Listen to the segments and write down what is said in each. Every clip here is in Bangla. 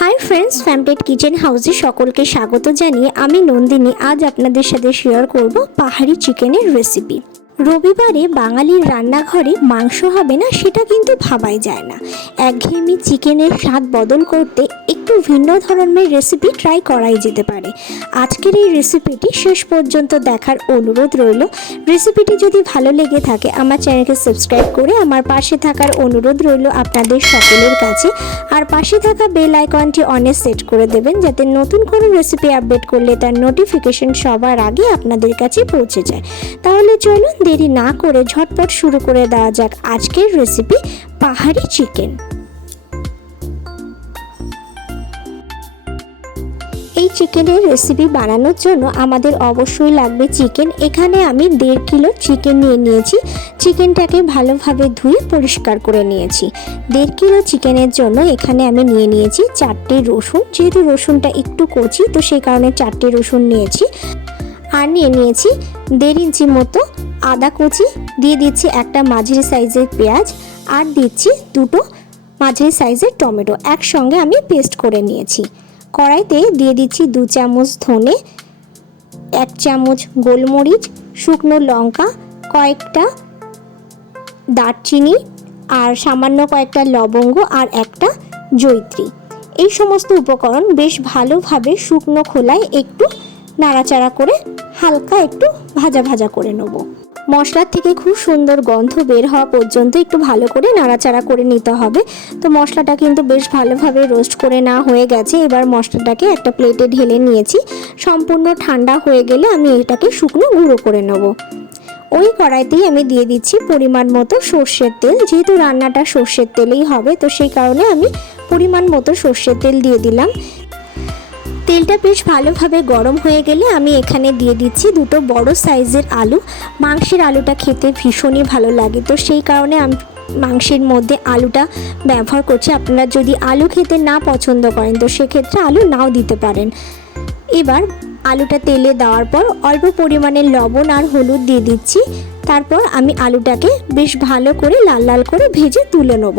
হাই ফ্রেন্ডস ফ্যামটেড কিচেন হাউসে সকলকে স্বাগত জানিয়ে আমি নন্দিনী। আজ আপনাদের সাথে শেয়ার করব পাহাড়ি চিকেনের রেসিপি রবিবারে বাঙালির রান্নাঘরে মাংস হবে না, সেটা কিন্তু ভাবাই যায় না। একঘেয়েমি চিকেনের স্বাদ বদল করতে একটু ভিন্ন ধরনের রেসিপি ট্রাই করাই যেতে পারে। আজকের এই রেসিপিটি শেষ পর্যন্ত দেখার অনুরোধ রইল। রেসিপিটি যদি ভালো লেগে থাকে, আমার চ্যানেলকে সাবস্ক্রাইব করে আমার পাশে থাকার অনুরোধ রইল আপনাদের সকলের কাছে। আর পাশে থাকা বেল আইকনটি অনে সেট করে দেবেন, যাতে নতুন কোনো রেসিপি আপডেট করলে তার নোটিফিকেশন সবার আগে আপনাদের কাছে পৌঁছে যায়। তাহলে চলুন দেরি না করে ঝটপট শুরু করে দেওয়া যাক আজকের রেসিপি পাহাড়ি চিকেন এই চিকেনের রেসিপি বানানোর জন্য আমাদের অবশ্যই লাগবে চিকেন এখানে আমি দেড় কিলো চিকেন নিয়ে নিয়েছি। চিকেনটাকে ভালোভাবে ধুয়ে পরিষ্কার করে নিয়েছি। দেড় কিলো চিকেনের জন্য এখানে আমি নিয়ে নিয়েছি চারটে রসুন। যেহেতু রসুনটা একটু কচি, তো সেই কারণে চারটে রসুন নিয়েছি। আর নিয়ে নিয়েছি। দেড় ইঞ্চি মতো আদা কুচি, দিয়ে দিচ্ছি একটা মাঝারি সাইজের পেঁয়াজ আর দিচ্ছি দুটো মাঝারি সাইজের টমেটো। একসঙ্গে আমি পেস্ট করে নিয়েছি। কড়াইতে দিয়ে দিচ্ছি দু চামচ ধনে, এক চামচ গোলমরিচ, শুকনো লঙ্কা, কয়েকটা দারচিনি আর সামান্য কয়েকটা লবঙ্গ আর একটা জৈত্রী এই সমস্ত উপকরণ বেশ ভালোভাবে শুকনো খোলায় একটু নাড়াচাড়া করে হালকা একটু ভাজা ভাজা করে নেব। মশলার থেকে খুব সুন্দর গন্ধ বের হওয়া পর্যন্ত একটু ভালো করে নাড়াচাড়া করে নিতে হবে। তো মশলাটা কিন্তু বেশ ভালোভাবে রোস্ট করে না হয়ে গেছে। এবার মশলাটাকে একটা প্লেটে ঢেলে নিয়েছি। সম্পূর্ণ ঠান্ডা হয়ে গেলে আমি এটাকে শুকনো গুঁড়ো করে নেব। ওই কড়াইতেই আমি দিয়ে দিচ্ছি পরিমাণ মতো সর্ষের তেল। যেহেতু রান্নাটা সর্ষের তেলেই হবে, তো সেই কারণে আমি পরিমাণ মতো সর্ষের তেল দিয়ে দিলাম। তেলটা বেশ ভালোভাবে গরম হয়ে গেলে আমি এখানে দিয়ে দিচ্ছি দুটো বড় সাইজের আলু। মাংসের আলুটা খেতে ভীষণই ভালো লাগে। তো সেই কারণে আমি মাংসের মধ্যে আলুটা ব্যবহার করছি। আপনারা যদি আলু খেতে না পছন্দ করেন, তো সেক্ষেত্রে আলু নাও দিতে পারেন। এবার আলুটা তেলে দেওয়ার পর অল্প পরিমাণে লবণ আর হলুদ দিয়ে দিচ্ছি। তারপর আমি আলুটাকে বেশ ভালো করে লাল লাল করে ভেজে তুলে নেব।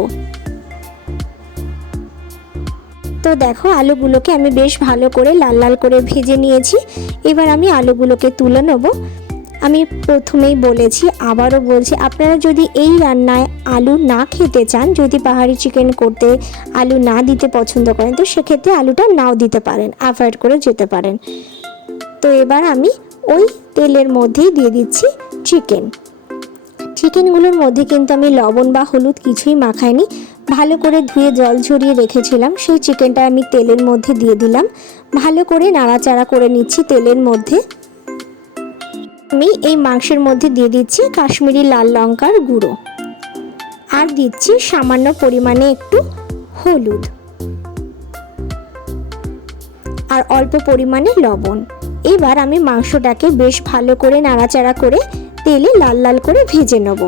তো দেখো, আলুগুলোকে আমি বেশ ভালো করে লাল লাল করে ভেজে নিয়েছি। এবার আমি আলুগুলোকে তুলে নেব। আমি প্রথমেই বলেছি, আবারও বলছি, আপনারা যদি এই রান্নায় আলু না খেতে চান, যদি পাহাড়ি চিকেন করতে আলু না দিতে পছন্দ করেন, তো সেক্ষেত্রে আলুটা নাও দিতে পারেন, অ্যাভয়েড করে যেতে পারেন। তো এবার আমি ওই তেলের মধ্যেই দিয়ে দিচ্ছি চিকেন। চিকেনগুলোর মধ্যে কিন্তু আমি লবণ বা হলুদ কিছুই মাখাইনি। ভালো করে ধুয়ে জল ঝরিয়ে রেখেছিলাম। সেই চিকেনটা আমি তেলের মধ্যে দিয়ে দিলাম। ভালো করে নাড়াচাড়া করে নিচ্ছি তেলের মধ্যে। আমি এই মাংসের মধ্যে দিয়ে দিচ্ছি কাশ্মীরি লাল লঙ্কার গুঁড়ো। আর দিচ্ছি সামান্য পরিমাণে একটু হলুদ। আর অল্প পরিমাণে লবণ। এবার আমি মাংসটাকে বেশ ভালো করে নাড়াচাড়া করে তেলে লাল লাল করে ভেজে নেব।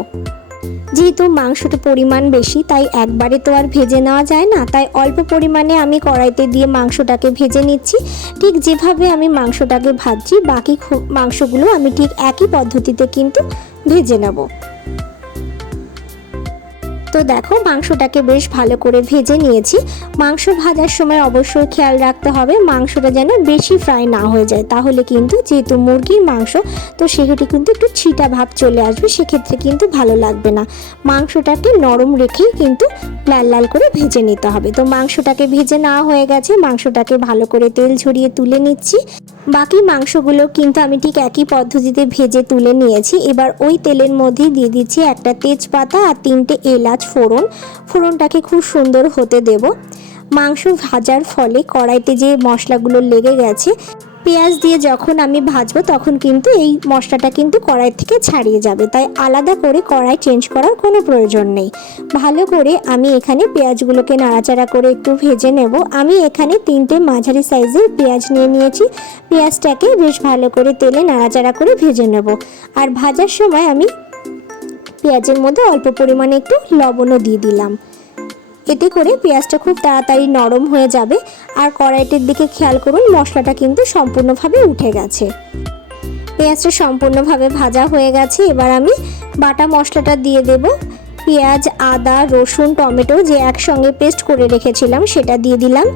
যেহেতু মাংসটা পরিমাণ বেশি, তাই একবারে তো আর ভেজে নেওয়া যায় না। তাই অল্প পরিমাণে আমি কড়াইতে দিয়ে মাংসটাকে ভেজে নিচ্ছি। ঠিক যেভাবে আমি মাংসটাকে ভাজছি, বাকি মাংসগুলো আমি ঠিক একই পদ্ধতিতে কিন্তু ভেজে নেব। তো দেখো মাংসটাকে বেশ ভালো করে ভেজে নিয়েছি। মাংস ভাজার সময় অবশ্যই খেয়াল রাখতে হবে, মাংসটা যেন বেশি ফ্রাই না হয়ে যায়। তাহলে কিন্তু যেহেতু মুরগির মাংস, তো সেহেতু কিন্তু একটু ছিটা ভাব চলে আসবে, সেক্ষেত্রে কিন্তু ভালো লাগবে না। মাংসটাকে নরম রেখেই কিন্তু লাল লাল করে ভেজে নিতে হবে। তো মাংসটাকে ভেজে নেওয়া হয়ে গেছে, মাংসটাকে ভালো করে তেল ঝরিয়ে তুলে নিচ্ছি। বাকি মাংসগুলো কিন্তু আমি ঠিক একই পদ্ধতিতে ভেজে তুলে নিয়েছি। এবার ওই তেলের মধ্যেই দিয়ে দিচ্ছি একটা তেজপাতা আর তিনটে এলাচ ফোড়ন। ফোড়নটাকে খুব সুন্দর হতে দেব। মাংস ভাজার ফলে কড়াইতে যে মশলাগুলো লেগে গেছে, পেঁয়াজ দিয়ে যখন আমি ভাজবো তখন কিন্তু এই মশলাটা কিন্তু কড়াই থেকে ছাড়িয়ে যাবে। তাই আলাদা করে কড়াই চেঞ্জ করার কোনো প্রয়োজন নেই। ভালো করে আমি এখানে পেঁয়াজগুলোকে নাড়াচাড়া করে একটু ভেজে নেব। আমি এখানে তিনটে মাঝারি সাইজের পেঁয়াজ নিয়ে নিয়েছি। পেঁয়াজটাকে বেশ ভালো করে তেলে নাড়াচাড়া করে ভেজে নেব। আর ভাজার সময় আমি পেঁয়াজের মধ্যে অল্প পরিমাণে একটু লবণও দিয়ে দিলাম। এতে করে পেঁয়াজটা খুব তাড়াতাড়ি নরম হয়ে যাবে। আর কড়াইটির দিকে খেয়াল করুন, মশলাটা কিন্তু সম্পূর্ণভাবে উঠে গেছে। পেঁয়াজটা সম্পূর্ণভাবে ভাজা হয়ে গেছে। এবার আমি বাটা মশলাটা দিয়ে দেব। পেঁয়াজ, আদা, রসুন, টমেটো যে একসঙ্গে পেস্ট করে রেখেছিলাম সেটা দিয়ে দিলাম।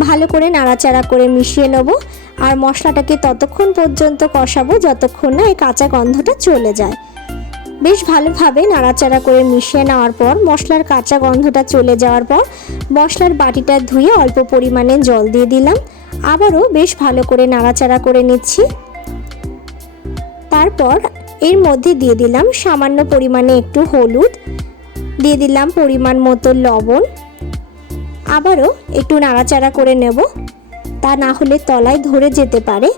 ভালো করে নাড়াচাড়া করে মিশিয়ে নেব। আর মশলাটাকে ততক্ষণ পর্যন্ত কষাবো যতক্ষণ না এই কাঁচা গন্ধটা চলে যায়। বেশ ভালোভাবে নাড়াচাড়া করে মিশিয়ে নেওয়ার পর মশলার কাঁচা গন্ধটা চলে যাওয়ার পর মশলার বাটিটা ধুয়ে অল্প পরিমাণে জল দিয়ে দিলাম। আবারও বেশ ভালো করে নাড়াচাড়া করে নিচ্ছি। তারপর এর মধ্যে দিয়ে দিলাম সামান্য পরিমাণে একটু হলুদ, দিয়ে দিলাম পরিমাণ মতো লবণ। আবারও একটু নাড়াচাড়া করে নেব। তা না হলে তলায় ধরে যেতে পারে।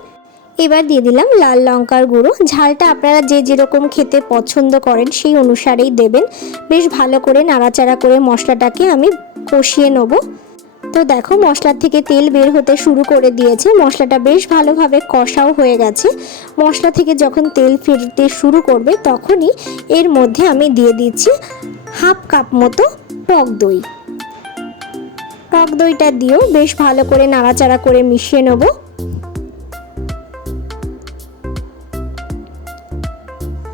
এবার দিয়ে দিলাম লাল লঙ্কার গুঁড়ো। ঝালটা আপনারা যে যেরকম খেতে পছন্দ করেন সেই অনুসারেই দেবেন। বেশ ভালো করে নাড়াচাড়া করে মশলাটাকে আমি কষিয়ে নেব। তো দেখো মশলার থেকে তেল বের হতে শুরু করে দিয়েছে। মশলাটা বেশ ভালোভাবে কষাও হয়ে গেছে। মশলা থেকে যখন তেল ফিরতে শুরু করবে তখনই এর মধ্যে আমি দিয়ে দিচ্ছি হাফ কাপ মতো টক দই। টক দইটা দিয়েও বেশ ভালো করে নাড়াচাড়া করে মিশিয়ে নেব।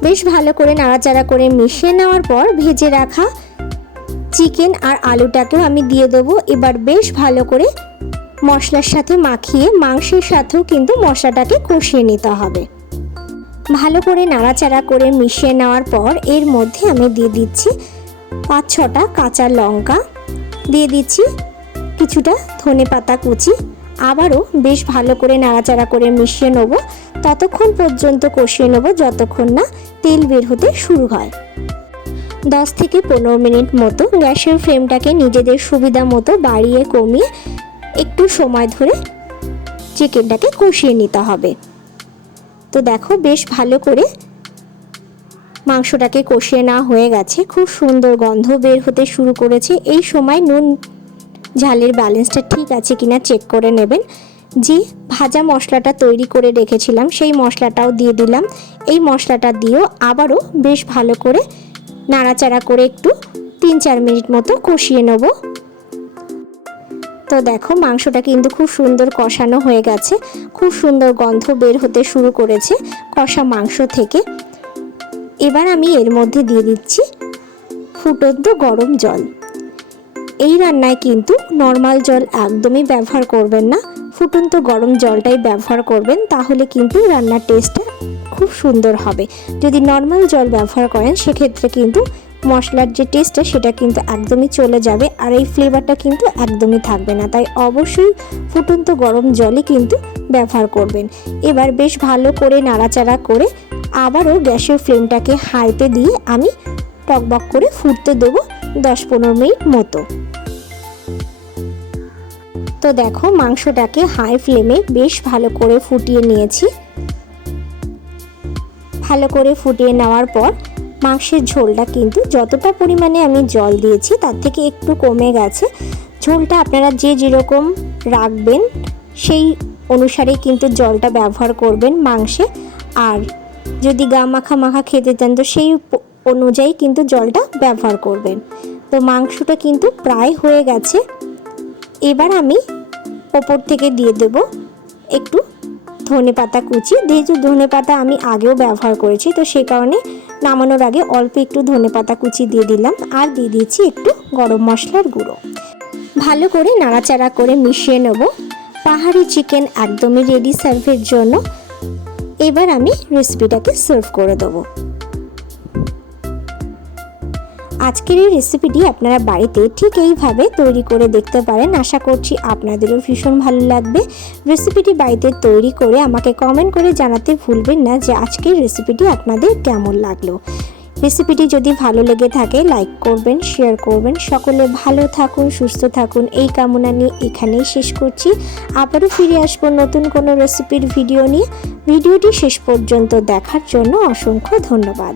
বেশ ভালো করে নাড়াচাড়া করে মিশিয়ে নেওয়ার পর ভেজে রাখা চিকেন আর আলুটাকেও আমি দিয়ে দেবো। এবার বেশ ভালো করে মশলার সাথে মাখিয়ে মাংসের সাথেও কিন্তু মশলাটাকে কষিয়ে নিতে হবে। ভালো করে নাড়াচাড়া করে মিশিয়ে নেওয়ার পর এর মধ্যে আমি দিয়ে দিচ্ছি পাঁচ ছটা কাঁচা লঙ্কা। দিয়ে দিচ্ছি কিছুটা ধনে পাতা কুচি। আবারও বেশ ভালো করে নাড়াচাড়া করে মিশিয়ে নেব। ততক্ষণ পর্যন্ত কষিয়ে নেব যতক্ষণ না তেল বের হতে শুরু হয়। দশ থেকে পনেরো মিনিট মতো গ্যাসের ফ্লেমটাকে নিজেদের সুবিধা মতো বাড়িয়ে কমিয়ে একটু সময় ধরে চিকেনটাকে কষিয়ে নিতে হবে। তো দেখো বেশ ভালো করে মাংসটাকে কষিয়ে নেওয়া হয়ে গেছে। খুব সুন্দর গন্ধ বের হতে শুরু করেছে। এই সময় নুন ঝালের ব্যালেন্সটা ঠিক আছে কিনা চেক করে নেবেন। যে ভাজা মশলাটা তৈরি করে রেখেছিলাম, সেই মশলাটাও দিয়ে দিলাম। এই মশলাটা দিয়েও আবারও বেশ ভালো করে নাড়াচাড়া করে একটু তিন চার মিনিট মতো কষিয়ে নেব। তো দেখো, মাংসটা কিন্তু খুব সুন্দর কষানো হয়ে গেছে। খুব সুন্দর গন্ধ বের হতে শুরু করেছে কষা মাংস থেকে। এবার আমি এর মধ্যে দিয়ে দিচ্ছি ফুটন্ত গরম জল। এই রান্নায় কিন্তু নর্মাল জল একদমই ব্যবহার করবেন না। ফুটন্ত গরম জলটাই ব্যবহার করবেন, তাহলে কিন্তু রান্নার টেস্টটা খুব সুন্দর হবে। যদি নর্মাল জল ব্যবহার করেন, সেক্ষেত্রে কিন্তু মশলার যে টেস্টটা সেটা কিন্তু একদমই চলে যাবে আর এই ফ্লেভারটা কিন্তু একদমই থাকবে না। তাই অবশ্যই ফুটন্ত গরম জলই কিন্তু ব্যবহার করবেন। এবার বেশ ভালো করে নাড়াচাড়া করে আবারও গ্যাসের ফ্লেমটাকে হাইতে দিয়ে আমি টকবক করে ফুটতে দেবো দশ পনেরো মিনিট মতো। তো দেখো মাংসটাকে হাই ফ্লেমে বেশ ভালো করে ফুটিয়ে নিয়েছি। ভালো করে ফুটিয়ে নেওয়ার পর মাংসের ঝোলটা কিন্তু যতটা পরিমাণে আমি জল দিয়েছি তার থেকে একটু কমে গেছে। ঝোলটা আপনারা যে যেরকম রাখবেন সেই অনুসারেই কিন্তু জলটা ব্যবহার করবেন মাংসে। আর যদি গা মাখা মাখা খেতে চান তো সেই অনুযায়ী কিন্তু জলটা ব্যবহার করবেন। তো মাংসটা কিন্তু প্রায় হয়ে গেছে। এবার আমি ওপর থেকে দিয়ে দেব একটু ধনে পাতা কুচি। যেহেতু ধনে পাতা আমি আগেও ব্যবহার করেছি, তো সে কারণে নামানোর আগে অল্প একটু ধনে পাতা কুচি দিয়ে দিলাম আর দিয়ে দিয়েছি একটু গরম মশলার গুঁড়ো। ভালো করে নাড়াচাড়া করে মিশিয়ে নেব। পাহাড়ি চিকেন একদমই রেডি সার্ভের জন্য। এবার আমি রেসিপিটাকে সার্ভ করে দেবো। আজকের এই রেসিপিটি আপনারা বাড়িতে ঠিক এইভাবে তৈরি করে দেখতে পারেন। আশা করছি আপনাদেরও ভীষণ ভালো লাগবে। রেসিপিটি বাড়িতে তৈরি করে আমাকে কমেন্ট করে জানাতে ভুলবেন না যে আজকের রেসিপিটি আপনাদের কেমন লাগল। রেসিপিটি যদি ভালো লেগে থাকে লাইক করবেন শেয়ার করবেন। সকলে ভালো থাকুন, সুস্থ থাকুন। এই কামনা নিয়ে এখানেই শেষ করছি। আবারও ফিরে আসব নতুন কোনো রেসিপির ভিডিও নিয়ে। ভিডিওটি শেষ পর্যন্ত দেখার জন্য অসংখ্য ধন্যবাদ।